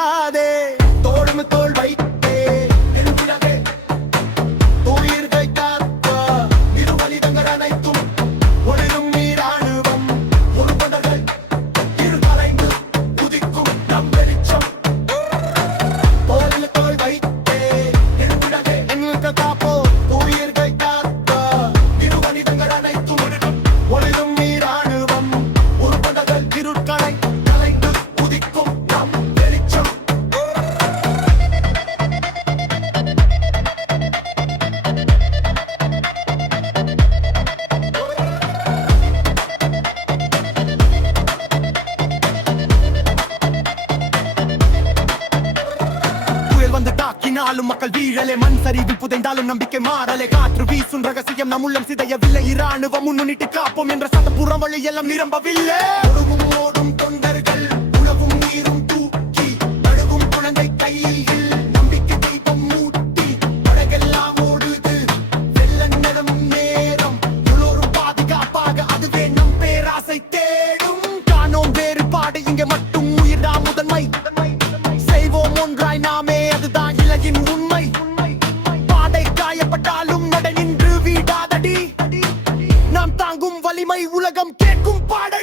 விடாதே நாளும் மக்கள் வீழலே. மண் சரிவில் புதைந்தாலும் நம்பிக்கை மாறலே. காற்று வீசும் ரகசியம். நம் உள்ளம் சிதையவில்லை. இராணுவம் முன்னிட்டு காப்போம் என்ற சட்டப்புறம் வழி எல்லாம் நிரம்பவில்லை. உலகம் கேட்கும் பாடல்.